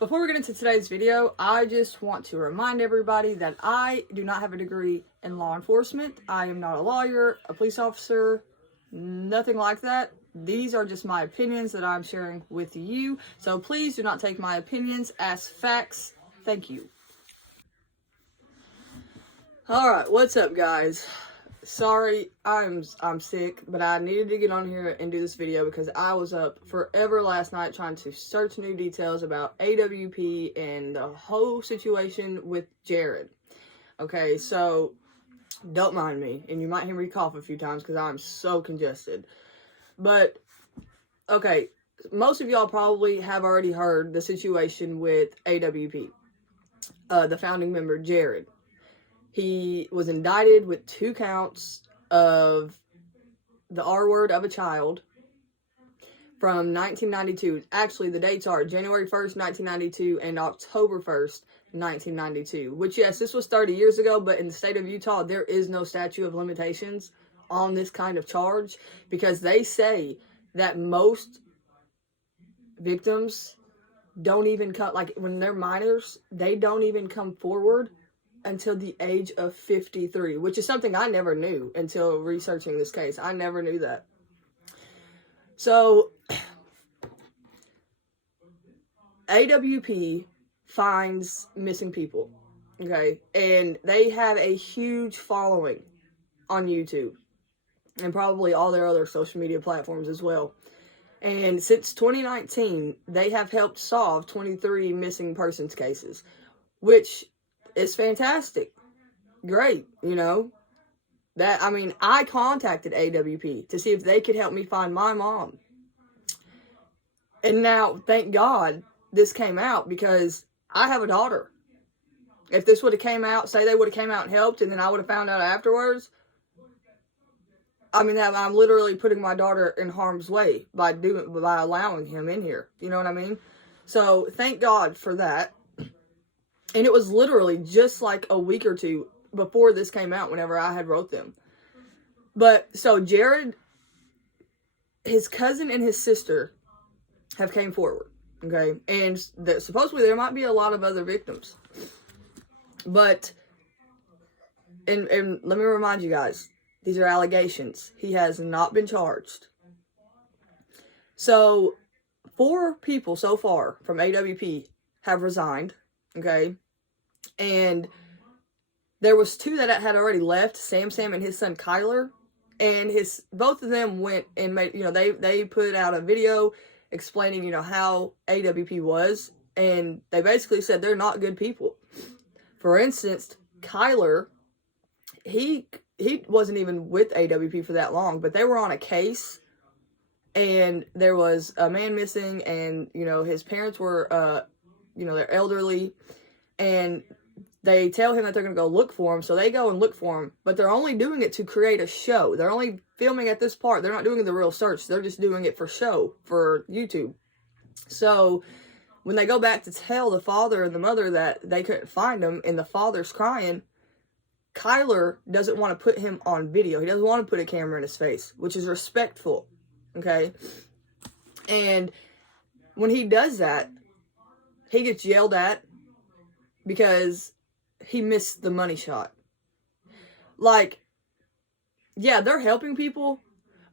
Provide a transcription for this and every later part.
Before we get into today's video, I just want to remind everybody that I do not have a degree in law enforcement. I am not a lawyer, a police officer, nothing like that. These are just my opinions that I'm sharing with you. So please do not take my opinions as facts. Thank you. Alright, what's up, guys? Sorry, I'm sick, but I needed to get on here and do this video because I was up forever last night trying to search new details about AWP and the whole situation with Jared. Okay, so don't mind me, and you might hear me cough a few times because I'm so congested. But, okay, most of y'all probably have already heard the situation with AWP, the founding member, Jared. He was indicted with 2 counts of the R word of a child from 1992. Actually, the dates are January 1st, 1992 and October 1st, 1992. Which, yes, this was 30 years ago, but in the state of Utah, there is no statute of limitations on this kind of charge because they say that most victims don't even come, like when they're minors, they don't even come forward until the age of 53, which is something I never knew until researching this case. I never knew that. So, AWP finds missing people, okay? And they have a huge following on YouTube and probably all their other social media platforms as well. And since 2019, they have helped solve 23 missing persons cases, which is fantastic. Great, you know. I contacted AWP to see if they could help me find my mom. And now, thank God, this came out because I have a daughter. If this would have came out, say they would have came out and helped, and then I would have found out afterwards, I'm literally putting my daughter in harm's way by allowing him in here. You know what I mean? So, thank God for that. And it was literally just like a week or two before this came out whenever I had wrote them. But, so Jared, his cousin and his sister have came forward, okay? And supposedly there might be a lot of other victims. But, and let me remind you guys, these are allegations. He has not been charged. So, 4 people so far from AWP have resigned. Okay, and there was 2 that had already left, Sam and his son Kyler, and both of them went and made, they put out a video explaining, how AWP was, and they basically said they're not good people. For instance, Kyler, he wasn't even with AWP for that long, but they were on a case, and there was a man missing, and, his parents were, they're elderly, and they tell him that they're going to go look for him, so they go and look for him, but they're only doing it to create a show. They're only filming at this part. They're not doing the real search. They're just doing it for show, for YouTube. So, when they go back to tell the father and the mother that they couldn't find him, and the father's crying, Kyler doesn't want to put him on video. He doesn't want to put a camera in his face, which is respectful, okay? And when he does that, he gets yelled at because he missed the money shot. Like, yeah, they're helping people,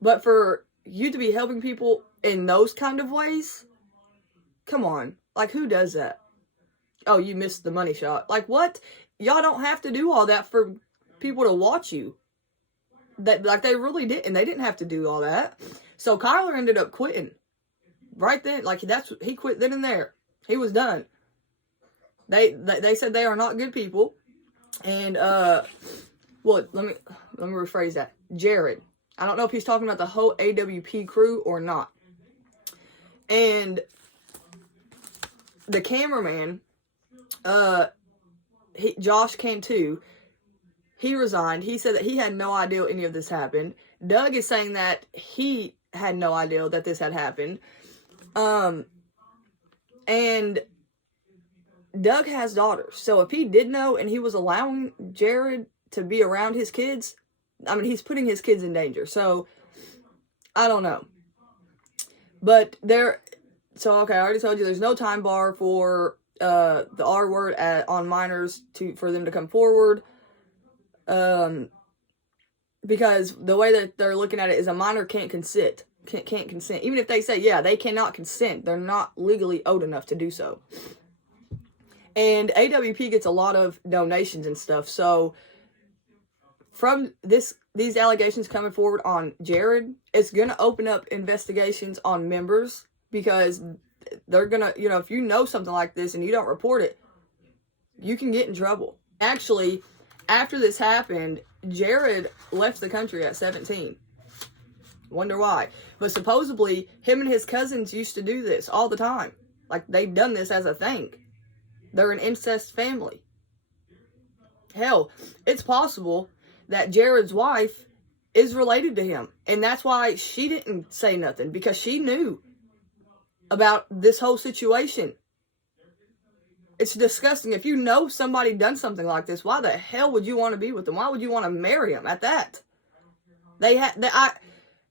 but for you to be helping people in those kind of ways, come on. Like, who does that? Oh, you missed the money shot. Like, what? Y'all don't have to do all that for people to watch you. They really didn't. They didn't have to do all that. So Kyler ended up quitting. Right then. Like, he quit then and there. He was done. They said they are not good people, and let me rephrase that. Jared, I don't know if he's talking about the whole AWP crew or not. And the cameraman, Josh came too. He resigned. He said that he had no idea any of this happened. Doug is saying that he had no idea that this had happened. And Doug has daughters, so if he did know and he was allowing Jared to be around his kids, he's putting his kids in danger. So, I don't know. But So, okay, I already told you there's no time bar for the R word on minors for them to come forward. Because the way that they're looking at it is a minor can't consent. Can't consent. Even if they say, yeah, they cannot consent, they're not legally owed enough to do so. And AWP gets a lot of donations and stuff. So from these allegations coming forward on Jared, it's going to open up investigations on members, because they're going to, if you know something like this and you don't report it, you can get in trouble. Actually, after this happened, Jared left the country at 17. Wonder why. But supposedly, him and his cousins used to do this all the time. Like, they've done this as a thing. They're an incest family. Hell, it's possible that Jared's wife is related to him. And that's why she didn't say nothing, because she knew about this whole situation. It's disgusting. If you know somebody done something like this, why the hell would you want to be with them? Why would you want to marry them at that?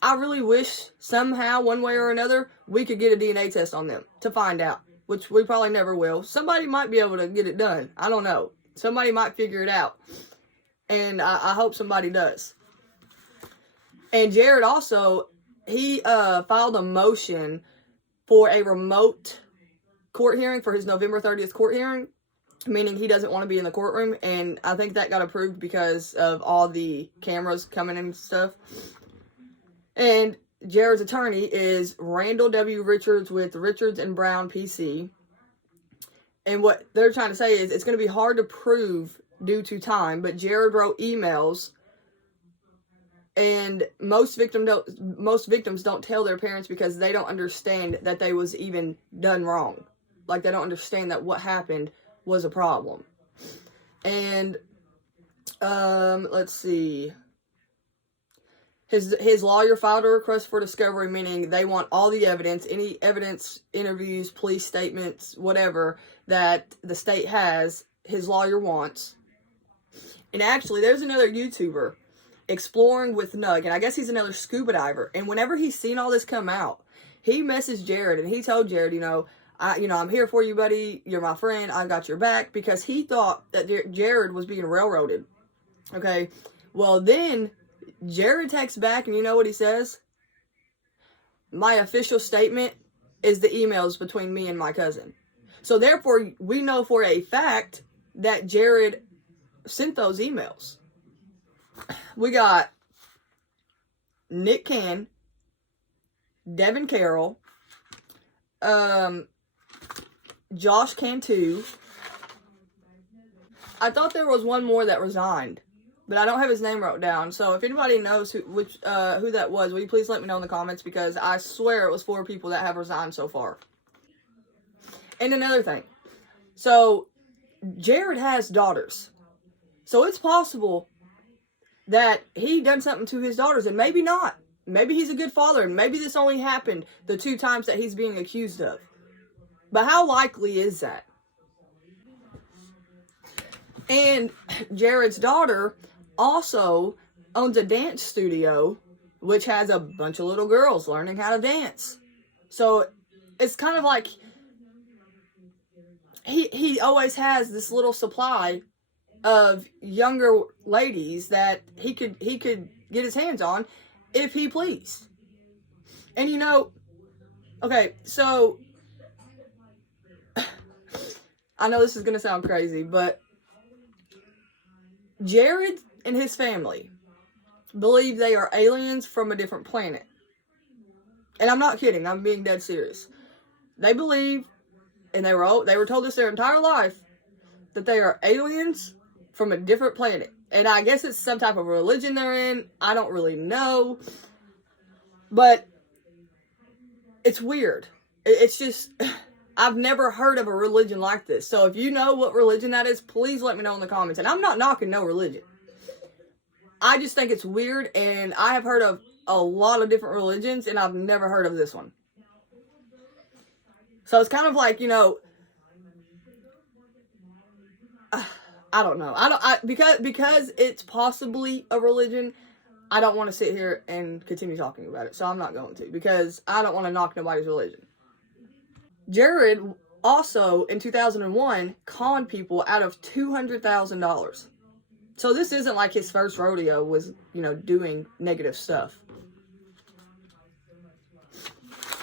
I really wish somehow, one way or another, we could get a DNA test on them to find out, which we probably never will. Somebody might be able to get it done. I don't know. Somebody might figure it out. And I hope somebody does. And Jared also, he filed a motion for a remote court hearing for his November 30th court hearing, meaning he doesn't want to be in the courtroom. And I think that got approved because of all the cameras coming in and stuff. And Jared's attorney is Randall W. Richards with Richards and Brown PC. And what they're trying to say is it's going to be hard to prove due to time, but Jared wrote emails, and most victims don't tell their parents because they don't understand that they was even done wrong. Like, they don't understand that what happened was a problem. And let's see. His lawyer filed a request for discovery, meaning they want all the evidence, any evidence, interviews, police statements, whatever that the state has, his lawyer wants. And actually, there's another YouTuber, Exploring with Nug, and I guess he's another scuba diver. And whenever he's seen all this come out, he messaged Jared, and he told Jared, I'm here for you, buddy. You're my friend. I got your back, because he thought that Jared was being railroaded. Okay, well then Jared texts back, and you know what he says? My official statement is the emails between me and my cousin. So therefore, we know for a fact that Jared sent those emails. We got Nick Cann, Devin Carroll, Josh Cantu. I thought there was one more that resigned, but I don't have his name wrote down. So if anybody knows who that was, will you please let me know in the comments, because I swear it was 4 people that have resigned so far. And another thing. So Jared has daughters. So it's possible that he done something to his daughters, and maybe not. Maybe he's a good father, and maybe this only happened the 2 times that he's being accused of. But how likely is that? And Jared's daughter also owns a dance studio, which has a bunch of little girls learning how to dance. So it's kind of like he always has this little supply of younger ladies that he could get his hands on if he pleased. And okay, so I know this is gonna sound crazy, but Jared and his family believe they are aliens from a different planet. And I'm not kidding, I'm being dead serious. They believe, and they were told this their entire life, that they are aliens from a different planet. And I guess it's some type of religion they're in. I don't really know. But it's weird. It's just, I've never heard of a religion like this. So if you know what religion that is, please let me know in the comments. And I'm not knocking no religion. I just think it's weird, and I have heard of a lot of different religions, and I've never heard of this one. So it's kind of like, I don't know. Because it's possibly a religion, I don't want to sit here and continue talking about it. So I'm not going to, because I don't want to knock nobody's religion. Jared also, in 2001, conned people out of $200,000. So this isn't like his first rodeo was, doing negative stuff.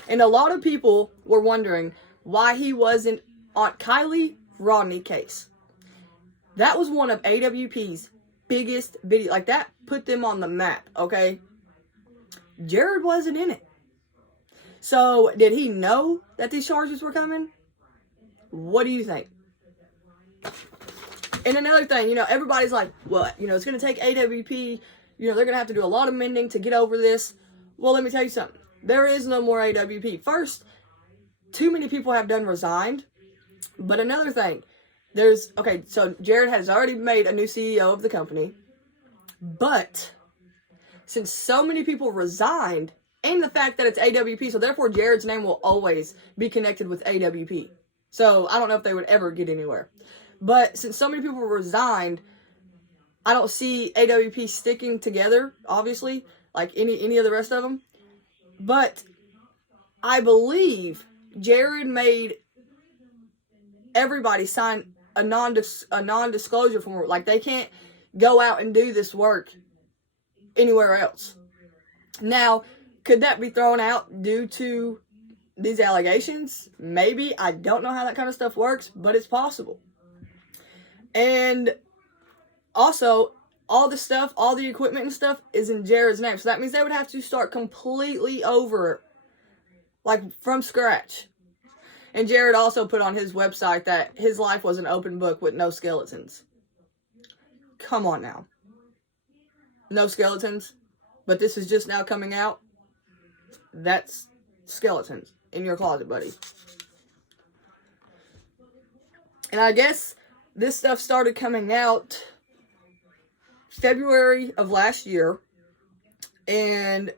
And a lot of people were wondering why he wasn't on Kylie Rodney case. That was one of AWP's biggest videos. Like, that put them on the map, okay? Jared wasn't in it. So, did he know that these charges were coming? What do you think? And another thing, everybody's like, what? It's going to take AWP. They're going to have to do a lot of mending to get over this. Well, let me tell you something. There is no more AWP. First, too many people have done resigned. But another thing, so Jared has already made a new CEO of the company. But since so many people resigned, and the fact that it's AWP, so therefore Jared's name will always be connected with AWP. So I don't know if they would ever get anywhere. But since so many people resigned, I don't see AWP sticking together, obviously, like any of the rest of them. But I believe Jared made everybody sign a non-disclosure form. Like, they can't go out and do this work anywhere else. Now, could that be thrown out due to these allegations? Maybe. I don't know how that kind of stuff works, but it's possible. And also, all the stuff, all the equipment and stuff is in Jared's name. So that means they would have to start completely over, like, from scratch. And Jared also put on his website that his life was an open book with no skeletons. Come on now. No skeletons? But this is just now coming out? That's skeletons in your closet, buddy. And I guess this stuff started coming out February of last year. And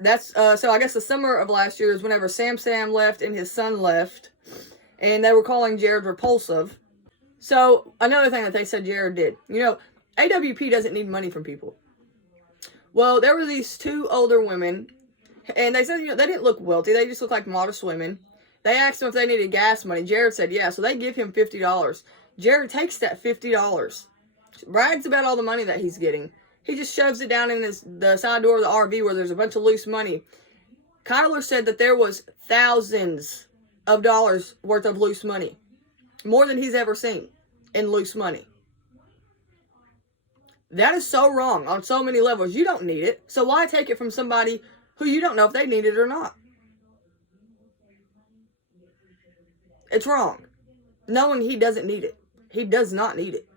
that's, so I guess the summer of last year is whenever Sam left and his son left. And they were calling Jared repulsive. So, another thing that they said Jared did. AWP doesn't need money from people. Well, there were these two older women. And they said, they didn't look wealthy. They just looked like modest women. They asked him if they needed gas money. Jared said, yeah. So they give him $50. Jared takes that $50. Brags about all the money that he's getting. He just shoves it down in the side door of the RV where there's a bunch of loose money. Kyler said that there was thousands of dollars worth of loose money. More than he's ever seen in loose money. That is so wrong on so many levels. You don't need it. So why take it from somebody who you don't know if they need it or not? It's wrong. Knowing he doesn't need it. He does not need it.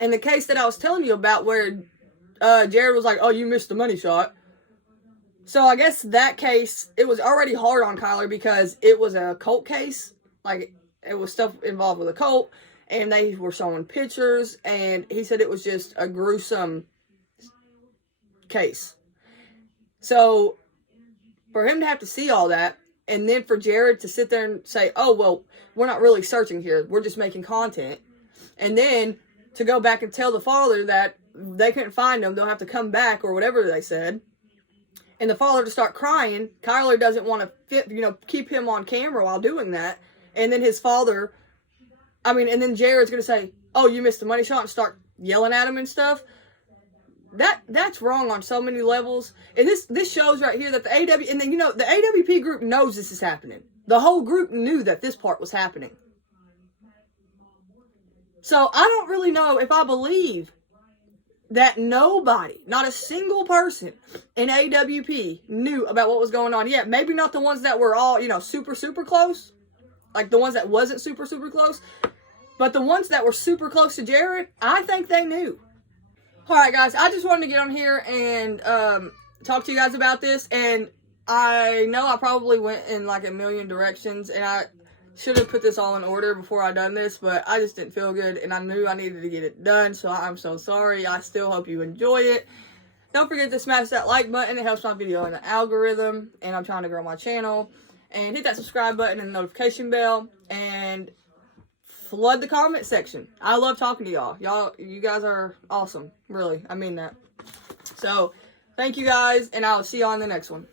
And the case that I was telling you about where Jared was like, oh, you missed the money shot. So I guess that case, it was already hard on Kyler because it was a cult case. Like, it was stuff involved with a cult. And they were showing pictures. And he said it was just a gruesome case. So, for him to have to see all that, and then for Jared to sit there and say, oh, well, we're not really searching here. We're just making content. And then to go back and tell the father that they couldn't find him, they'll have to come back, or whatever they said. And the father to start crying. Kyler doesn't want to keep him on camera while doing that. And then his father, and then Jared's going to say, oh, you missed the money shot, and start yelling at him and stuff. That's wrong on so many levels. And this shows right here that the the AWP group knows this is happening. The whole group knew that this part was happening. So I don't really know if I believe that nobody, not a single person in AWP knew about what was going on yet. Maybe not the ones that were all, super, super close. Like the ones that wasn't super, super close. But the ones that were super close to Jared, I think they knew. Alright guys, I just wanted to get on here and talk to you guys about this. And I know I probably went in like a million directions. And I should have put this all in order before I done this. But I just didn't feel good. And I knew I needed to get it done. So I'm so sorry. I still hope you enjoy it. Don't forget to smash that like button. It helps my video in the algorithm. And I'm trying to grow my channel. And hit that subscribe button and the notification bell. And flood the comment section. I love talking to y'all. You guys are awesome. Really. I mean that. So, thank you guys. And I'll see y'all in the next one.